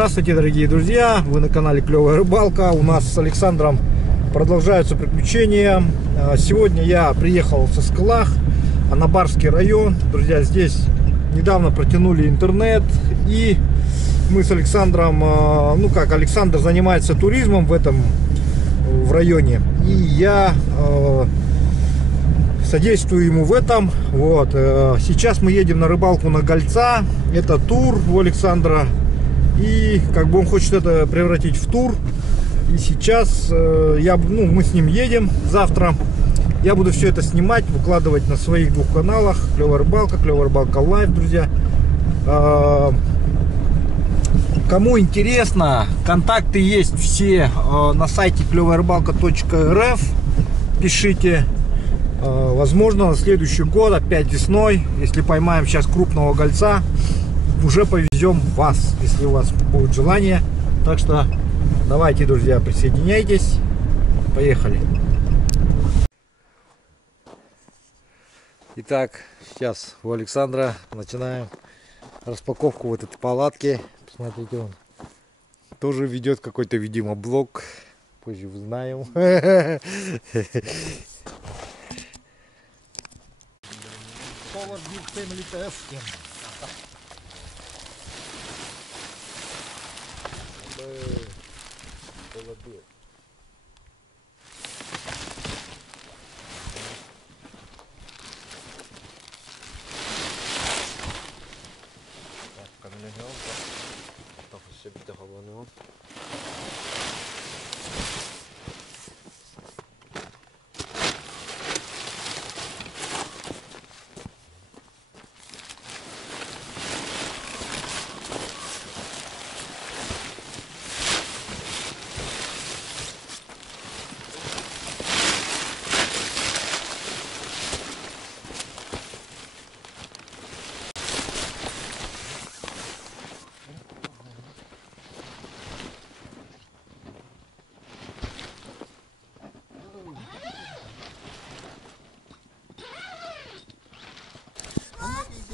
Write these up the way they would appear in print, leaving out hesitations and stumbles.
Здравствуйте, дорогие друзья! Вы на канале Клевая Рыбалка. У нас с Александром продолжаются приключения. Сегодня я приехал со Скалах, Анабарский район. Друзья, здесь недавно протянули интернет. И мы с Александром, Александр занимается туризмом в районе. И я содействую ему в этом. Вот. Сейчас мы едем на рыбалку на Гольца. Это тур у Александра. И он хочет это превратить в тур. И сейчас мы с ним едем завтра. Я буду все это снимать, выкладывать на своих двух каналах. Клевая Рыбалка Лайв, друзья. Кому интересно, контакты есть все на сайте клеваярыбалка.рф. Пишите. Возможно, на следующий год, опять весной, если поймаем сейчас крупного гольца, уже повезем вас, если у вас будет желание. Так что давайте, друзья, присоединяйтесь. Поехали. Итак, сейчас у Александра начинаем распаковку вот этой палатки. Посмотрите, он тоже ведет какой-то, видимо, блог. Позже узнаем. Family TF.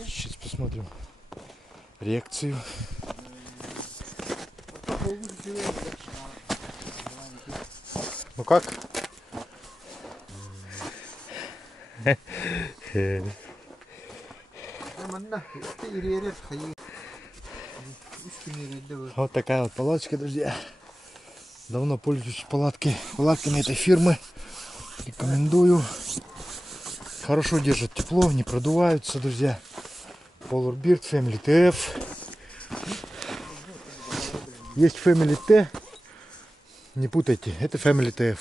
Сейчас посмотрим реакцию. Ну как? Вот такая вот палаточка, друзья. Давно пользуюсь палатками этой фирмы. Рекомендую. Хорошо держат тепло, не продуваются, друзья. Polar Beard, Family TF. Есть Family T. Не путайте, это Family TF.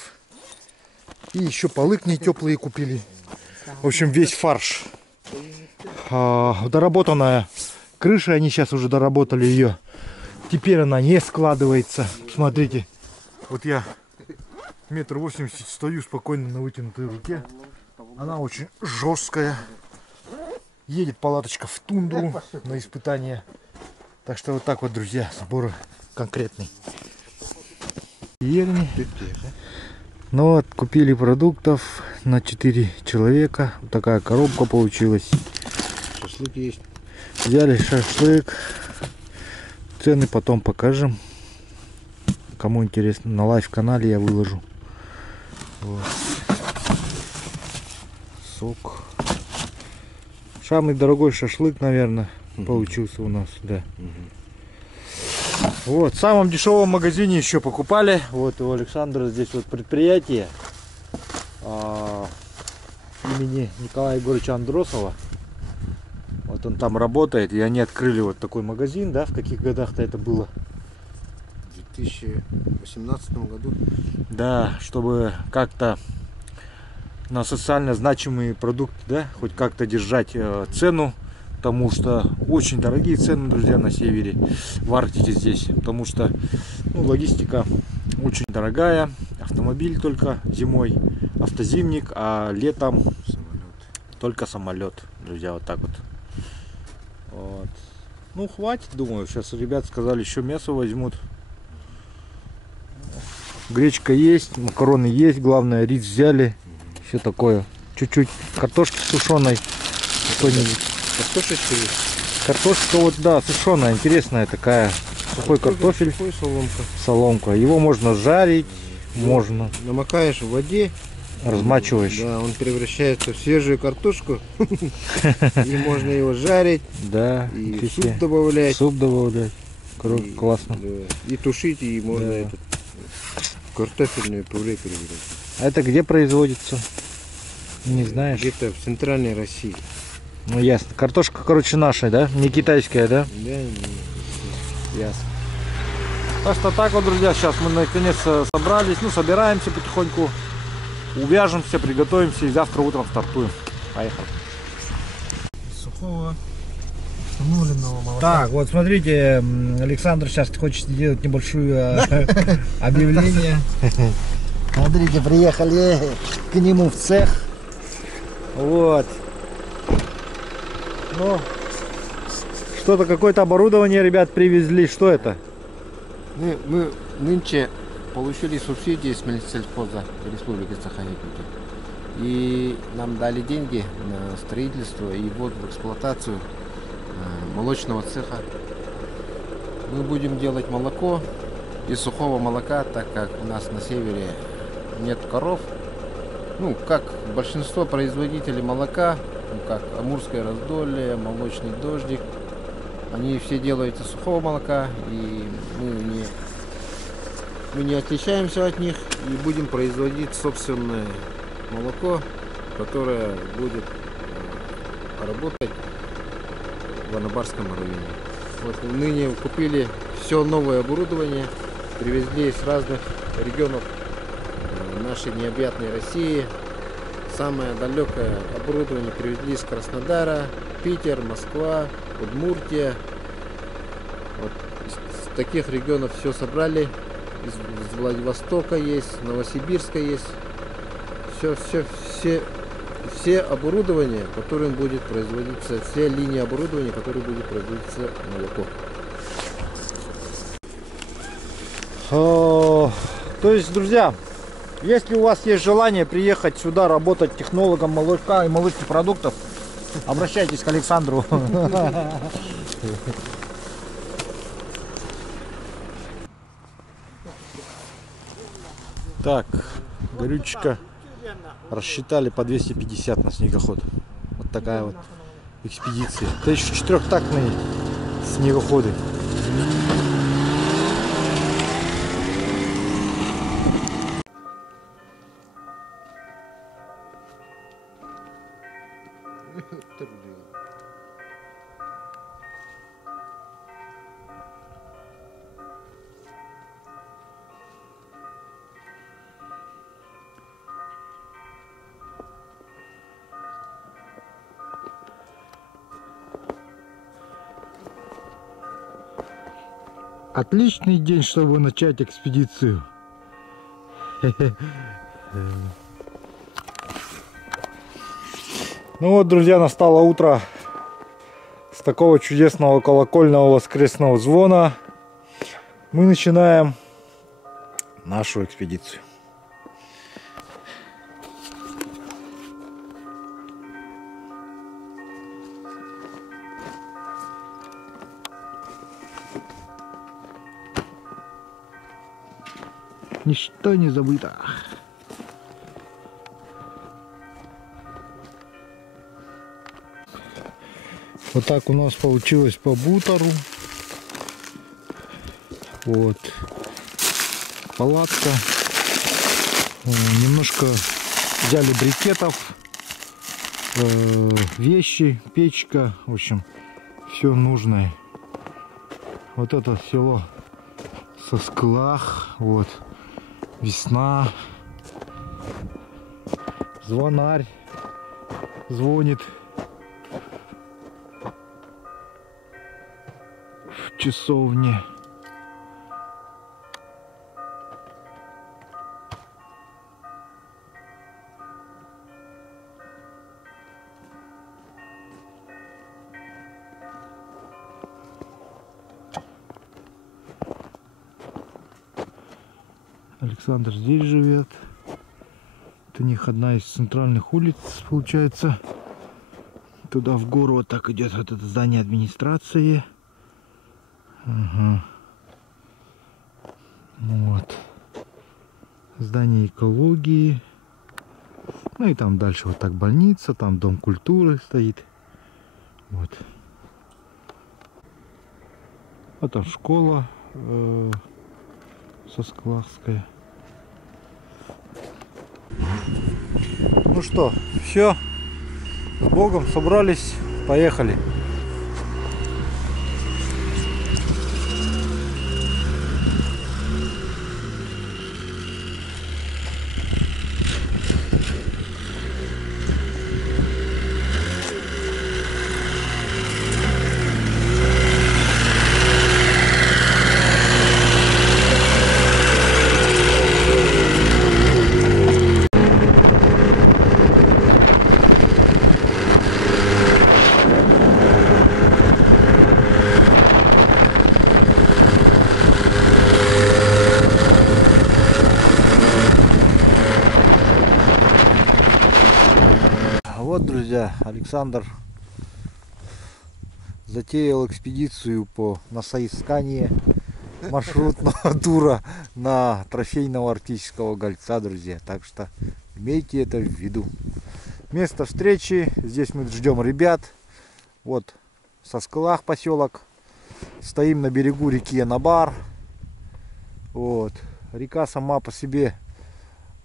И еще полыкни теплые купили. В общем, весь фарш. Доработанная крыша, они сейчас уже доработали ее. Теперь она не складывается. Смотрите, вот я 1,80 м стою спокойно на вытянутой руке. Она очень жесткая. Едет палаточка в тундру на испытание. Так что вот так вот, друзья, сбор конкретный. Ну вот, купили продуктов на 4 человека. Вот такая коробка получилась. Шашлык есть. Взяли шашлык. Цены потом покажем. Кому интересно, на лайв-канале я выложу. Вот. Сок. Самый дорогой шашлык, наверное, получился у нас, да. Вот, в самом дешевом магазине еще покупали. Вот у Александра здесь вот предприятие имени Николая Егоровича Андросова. Вот он там работает, и они открыли вот такой магазин, да, в каких годах-то это было? В 2018 году. Да, чтобы как-то на социально значимые продукты, да, хоть как-то держать цену, потому что очень дорогие цены, друзья, на севере, в Арктике здесь, потому что логистика очень дорогая, автомобиль только зимой, автозимник, а летом только самолет, друзья, вот так вот. Вот. Ну, хватит, думаю, сейчас ребят сказали, еще мясо возьмут. Гречка есть, макароны есть, главное, рис взяли. Все такое. Чуть-чуть картошки сушеной. Картошечка есть? Картошка вот, да, сушеная, интересная такая. сухой картофель, сухой, соломка. соломка. Его можно жарить, можно Намокаешь в воде, размачиваешь. да, он превращается в свежую картошку. И можно его жарить, Да, и фи-фи. суп добавлять. Суп добавлять. И, Классно. да, и тушить, и можно Да. этот, картофельное пюре превратить. А это где производится? Не знаешь? Где-то в центральной России. Ну ясно. Картошка, короче, наша, да? Не китайская, да? Да, Ясно. Так что так вот, друзья, сейчас мы наконец-то собрались, ну, собираемся потихоньку, увяжемся, приготовимся и завтра утром стартуем. Поехали. сухого установленного молока. Так, вот смотрите, Александр сейчас хочет сделать небольшое объявление. Смотрите, приехали к нему в цех. Вот. Ну, что-то, какое-то оборудование, ребят, привезли. Что это? Мы нынче получили субсидии с Минсельхоза Республики Саха-Якутия. И нам дали деньги на строительство и ввод в эксплуатацию молочного цеха. Мы будем делать молоко из сухого молока, так как у нас на севере нет коров. Ну, как большинство производителей молока, ну, как Амурское раздолье, Молочный дождик, они все делают из сухого молока, и мы не отличаемся от них и будем производить собственное молоко, которое будет работать в Анабарском районе. Вот ныне купили все новое оборудование, привезли с разных регионов нашей необъятной России. Самое далекое оборудование привезли из Краснодара, Питер, Москва, Удмуртия. Вот из таких регионов все собрали. Из Владивостока есть, Новосибирска есть. Все оборудование, которым будет производиться, все линии оборудования, которые будет производиться молоко. То есть, друзья, если у вас есть желание приехать сюда работать технологом молока и молочных продуктов, обращайтесь к Александру. Так, горючка рассчитали по 250 на снегоход. Вот такая вот экспедиция. Это еще 4-тактные снегоходы. Отличный день, чтобы начать экспедицию. Ну вот, друзья, настало утро с такого чудесного колокольного воскресного звона. Мы начинаем нашу экспедицию. Ничто не забыто. Вот так у нас получилось по бутеру. Вот. Палатка. Немножко взяли брикетов. Вещи, печка. В общем, все нужное. Вот это село Сосклах. Вот. Весна. Звонарь звонит в часовне. Александр здесь живет. Это у них одна из центральных улиц, получается. Туда в гору вот так идет вот это здание администрации. Ага. Вот. Здание экологии. Ну и там дальше вот так больница, там дом культуры стоит. Вот. А там школа Сосклахская. Ну что, все. С Богом, собрались, поехали. Вот, друзья, Александр затеял экспедицию на соискание маршрутного тура на трофейного арктического гольца, друзья. Так что имейте это в виду. Место встречи. Здесь мы ждем ребят. Вот Сосклах поселок. Стоим на берегу реки Анабар. Вот. Река сама по себе,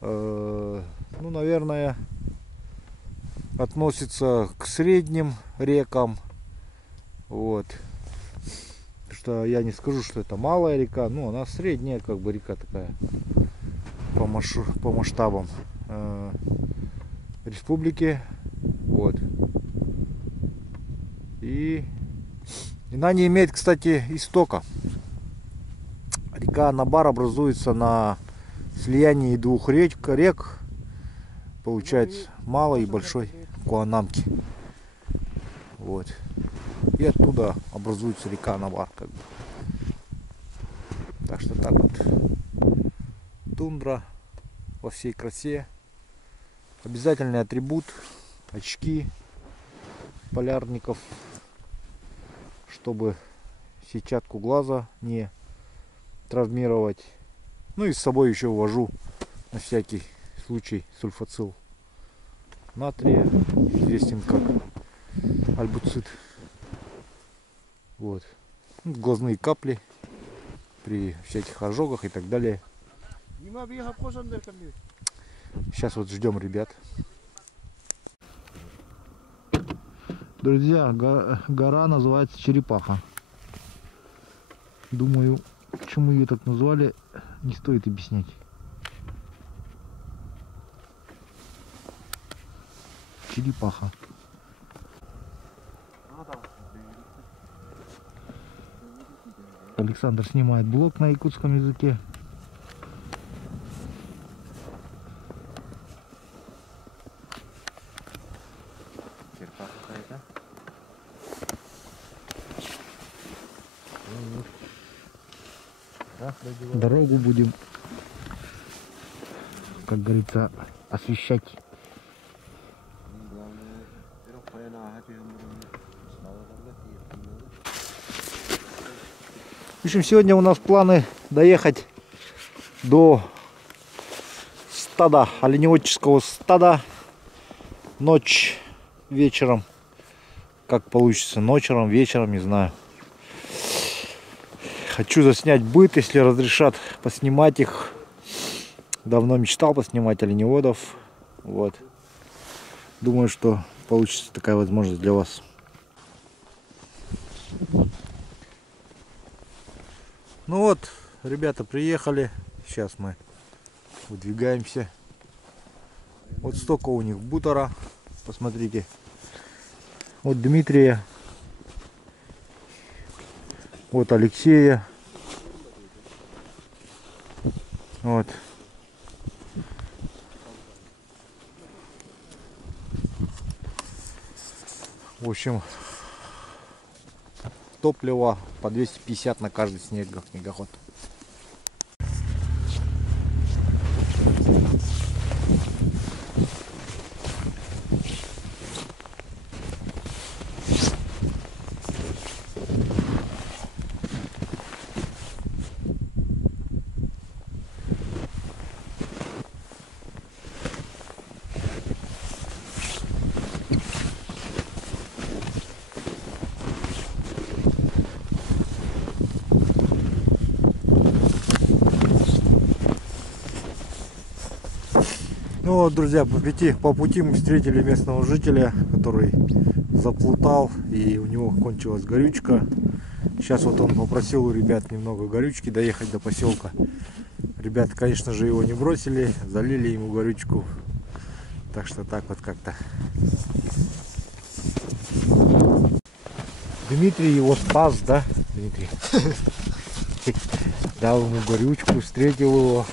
ну, наверное, относится к средним рекам. Вот. Что я не скажу, что это малая река, но она средняя, как бы, река такая по масштабам республики. Вот. И она не имеет, кстати, истока. Река Анабар образуется на слиянии двух рек. Получается малой и большой Куанамки. Вот. И оттуда образуется река Анабар, как бы. Так что так вот. Тундра во всей красе. Обязательный атрибут. Очки полярников, чтобы сетчатку глаза не травмировать. Ну и с собой еще вожу на всякий случай сульфацил натрия, известен как альбуцит. Вот. Ну, глазные капли при всяких ожогах и так далее. Сейчас вот ждем ребят. Друзья, гора называется Черепаха. Думаю, почему ее так назвали, не стоит объяснять. Черепаха. Александр снимает блог на якутском языке. Дорогу будем, как говорится, освещать. В общем, сегодня у нас планы доехать до стада, оленеводческого стада. Ночь вечером. Как получится, ночером, вечером, не знаю. Хочу заснять быт, если разрешат поснимать их. Давно мечтал поснимать оленеводов. Вот. Думаю, что получится такая возможность для вас. Ну вот, ребята приехали. Сейчас мы выдвигаемся. Вот столько у них бутера. Посмотрите. Вот Дмитрия. Вот Алексея. Вот. В общем, топливо по 250 на каждый снегоход. Ну вот, друзья, по пути мы встретили местного жителя, который заплутал, и у него кончилась горючка. Сейчас вот он попросил у ребят немного горючки доехать до поселка. Ребята, конечно же, его не бросили, залили ему горючку. Так что так вот как-то. Дмитрий его спас, да, Дмитрий? Дал ему горючку, встретил его.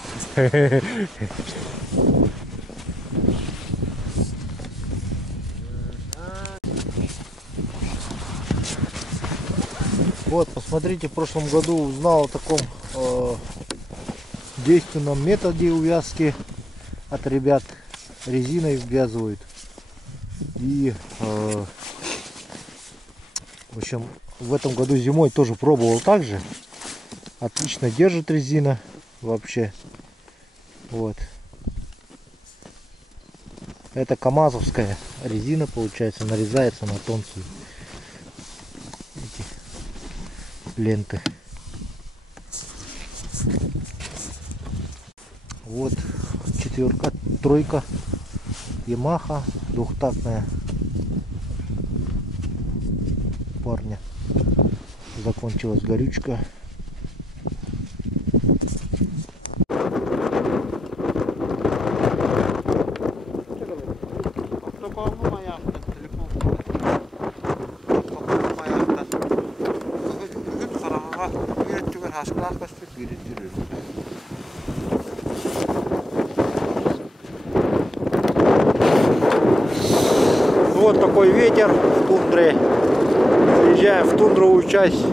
Вот, посмотрите, в прошлом году узнал о таком действенном методе увязки от ребят. Резиной ввязывают. И в общем, в этом году зимой тоже пробовал так же. Отлично держит резина вообще. Вот. Это камазовская резина, получается, нарезается на тонкие эти ленты. Вот четверка, тройка, Ямаха, двухтактная парня. Закончилась горючка. Вот такой ветер в тундре. Заезжаем в тундровую часть.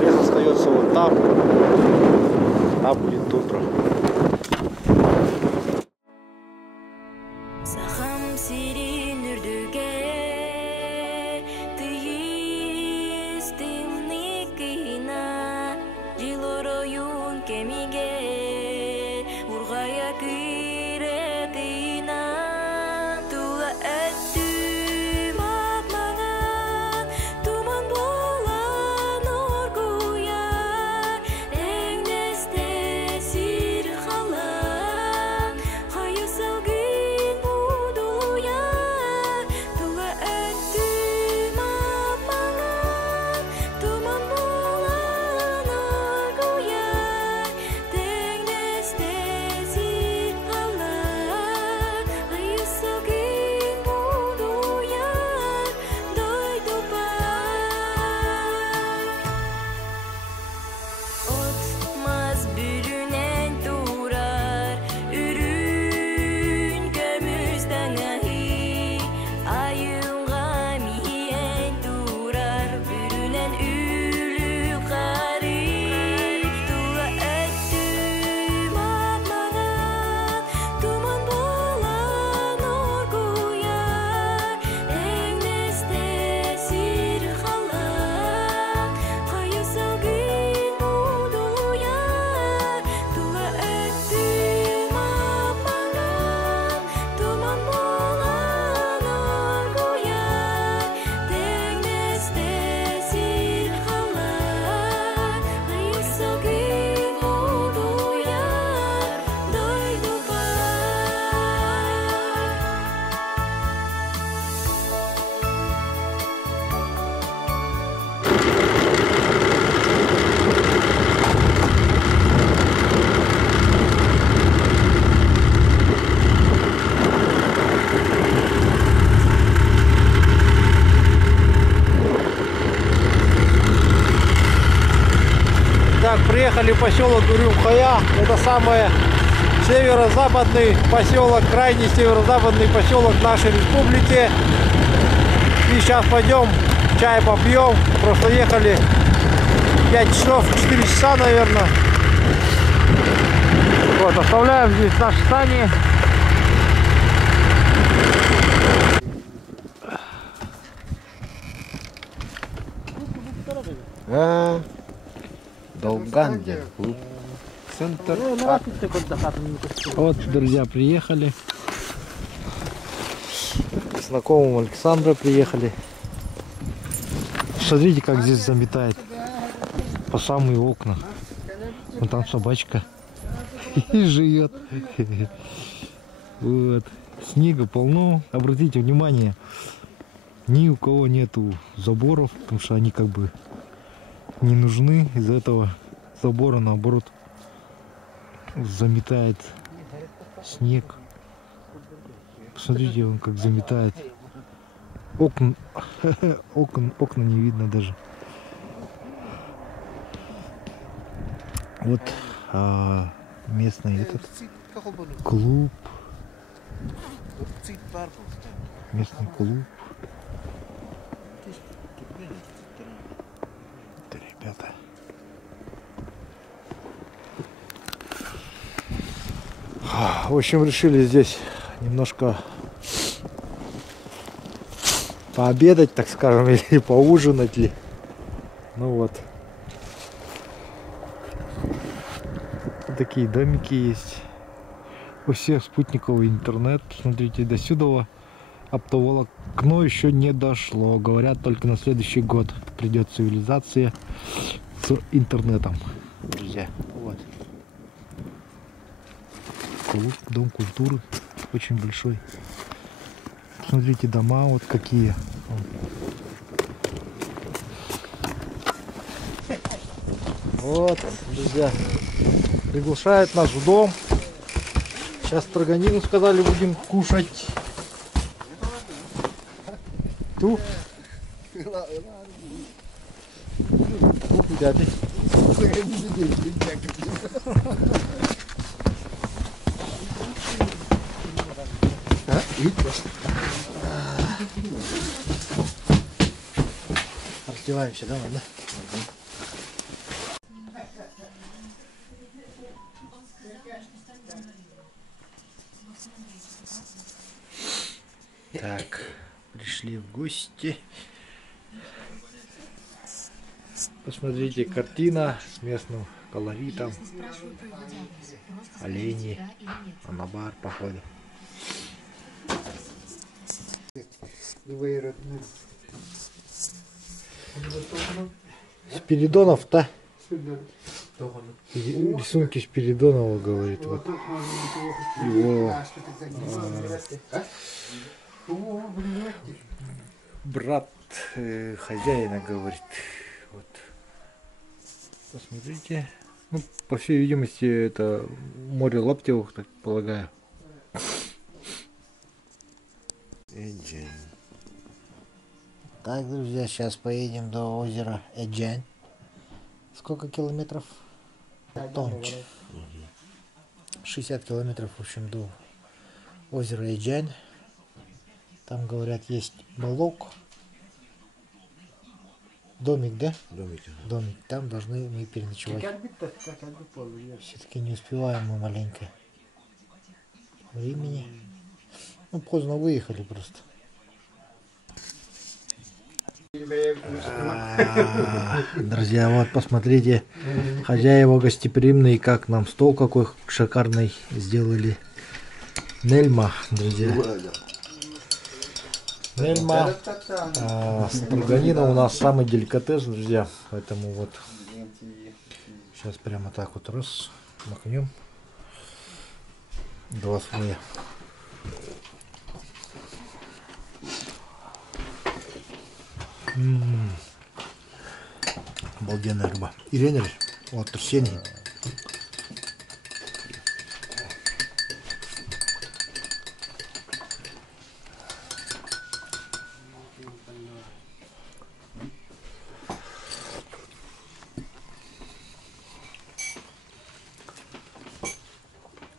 Лес остается вот там. Там будет тундра. Так, приехали в поселок Урюм-Хая. Это самый северо-западный поселок, крайний северо-западный поселок нашей республики. И сейчас пойдем, чай попьем. Просто ехали 5 часов, 4 часа, наверное. Вот, оставляем здесь наши сани. Долганде, центр. Вот, друзья, приехали. К знакомому Александру приехали. Смотрите, как здесь заметает. По самые окна. Вон там собачка. И живет. Вот. Снега полно. Обратите внимание, ни у кого нету заборов, потому что они как бы не нужны. Из-за этого забора, наоборот, заметает снег. Посмотрите, он как заметает. Окна не видно даже. Вот местный этот клуб. Местный клуб. Это ребята. В общем, решили здесь немножко пообедать, так скажем, или поужинать ли. Ну вот. Такие домики есть. У всех спутниковый интернет. Посмотрите, до сюда оптоволокно еще не дошло. Говорят, только на следующий год придет цивилизация с интернетом. Друзья, вот. Клуб, дом культуры. Очень большой. Смотрите, дома вот какие. Вот, друзья, приглашают нас в дом. Сейчас строганину, сказали, будем кушать. Ту? Ребята. Раздеваемся, да, ладно? Так, пришли в гости. Посмотрите, картина с местным колоритом. Олени, анабар, походу. Спиридонов-то? Рисунки Спиридонова, говорит. Вот. Его брат хозяина, говорит. Вот. Посмотрите. Ну, по всей видимости, это море Лаптевых, так полагаю. Эджень. Так, друзья, сейчас поедем до озера Эджень. Сколько километров? Тонч. 60 километров, в общем, до озера Эджень. Там, говорят, есть балок. Домик, да? Домик. Домик. Там должны мы переночевать. Все-таки не успеваем мы маленько времени. Ну, поздно выехали просто. Друзья, вот посмотрите, хозяева гостеприимные, как нам стол какой шикарный сделали. Нельма, друзья. Нельма. Строганина у нас самый деликатес, друзья. Поэтому вот сейчас прямо так вот раз махнем. Два слоя. Обалденная рыба. Ирина, вот Арсений.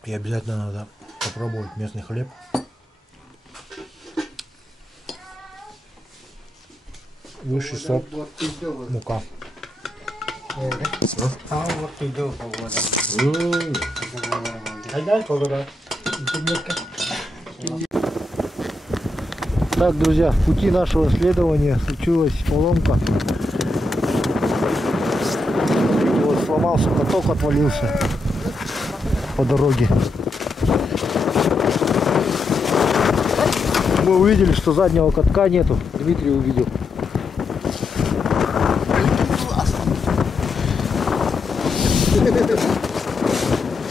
И обязательно надо попробовать местный хлеб. Высший сорт мука. Так, друзья, в пути нашего исследования случилась поломка. Вот сломался каток, отвалился по дороге. Мы увидели, что заднего катка нету. Дмитрий увидел.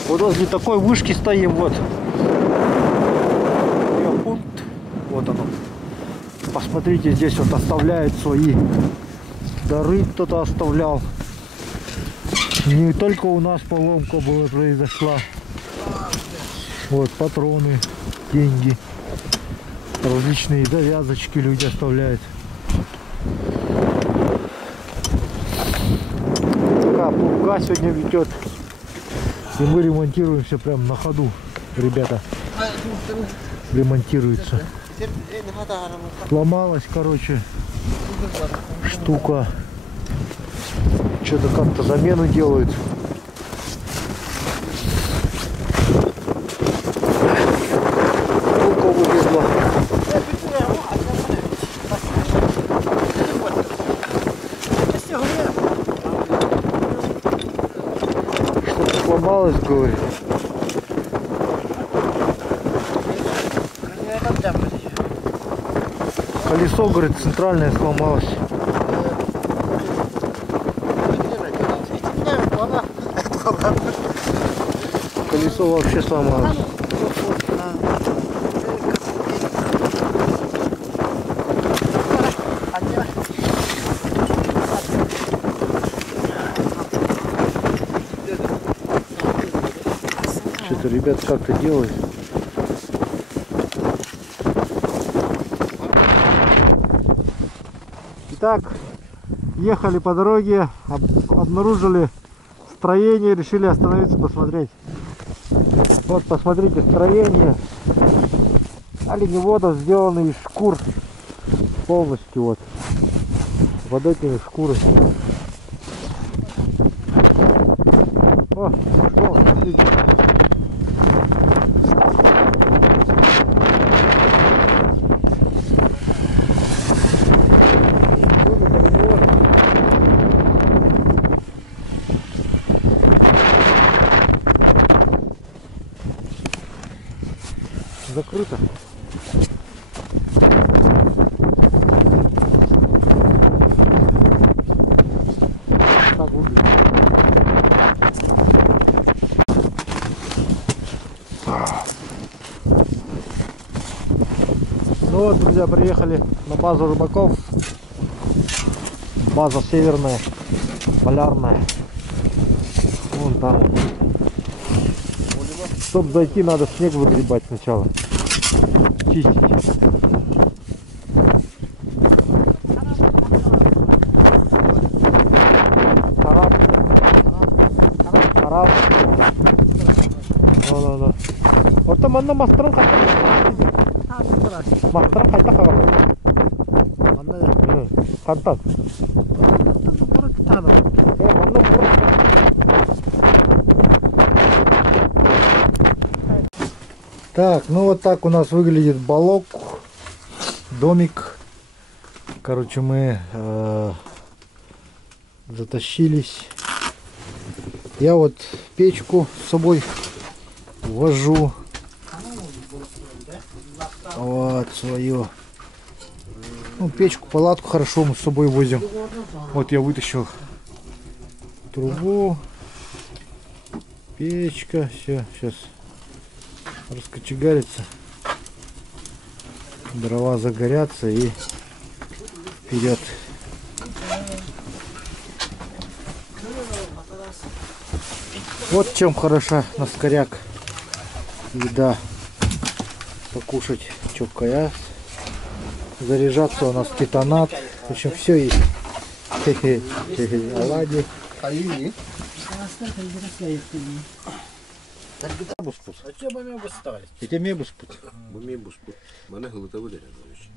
Вот возле такой вышки стоим, вот. Посмотрите, здесь вот оставляют свои дары, кто-то оставлял. Не только у нас поломка произошла. Вот патроны, деньги, различные завязочки люди оставляют. Такая пурга сегодня ведет. И мы ремонтируемся прям на ходу, ребята. Ремонтируется. Сломалась, короче, штука. Что-то как-то замену делают. Штука вылезла. Что-то сломалось, говорит. Колесо, говорит, центральное сломалось. Колесо вообще сломалось. Что-то ребят как-то делают. Итак, ехали по дороге, обнаружили строение, решили остановиться посмотреть. Вот посмотрите, строение оленеводов сделаны из шкур полностью, вот этими шкурами. О, смотрите. Закрыто. Так выглядит. Ну вот, друзья, приехали на базу рыбаков. База северная, полярная. Вон там вот. Чтобы зайти, надо снег выгребать сначала. Чистить. Харап. Ну. Вот там одна мастран Мастран хайта кагалай. Кантан. Так, ну вот так у нас выглядит балок, домик. Короче, мы затащились. Я вот печку с собой вожу. Вот свою. Ну, печку, палатку хорошо мы с собой возим. Вот я вытащил трубу, печка, все, сейчас раскочегарится, дрова загорятся и вперед. Вот чем хороша на скоряк еда. Покушать чокая, заряжаться у нас кетонат, в общем все есть. Оладьи. Это мебус пут.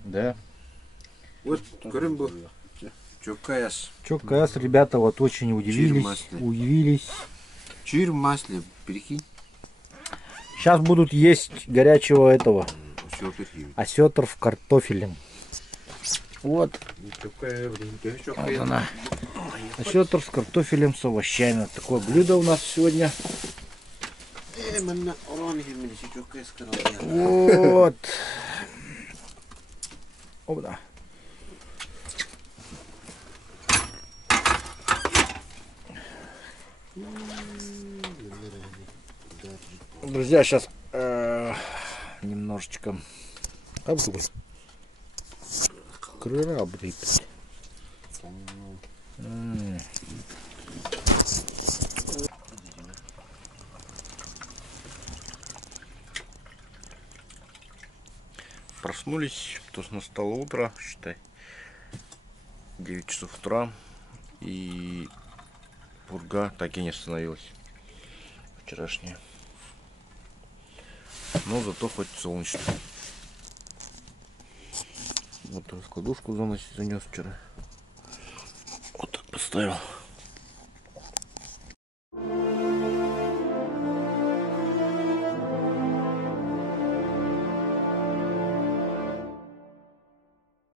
Да. Вот Крым чокаяс. Чокаяс, ребята, вот очень удивились. Чир в масле, прикинь. Сейчас будут есть горячего этого осетр в картофелем. Вот. Вот она. Осетр с картофелем с овощами. Вот такое блюдо у нас сегодня. Вот. Опа. Друзья, сейчас немножечко крыра, блядь. Проснулись, то есть настало утро, считай, 9 часов утра, и пурга так и не остановилась, вчерашняя. Но зато хоть солнечно. Вот раскладушку занес вчера. Вот так поставил.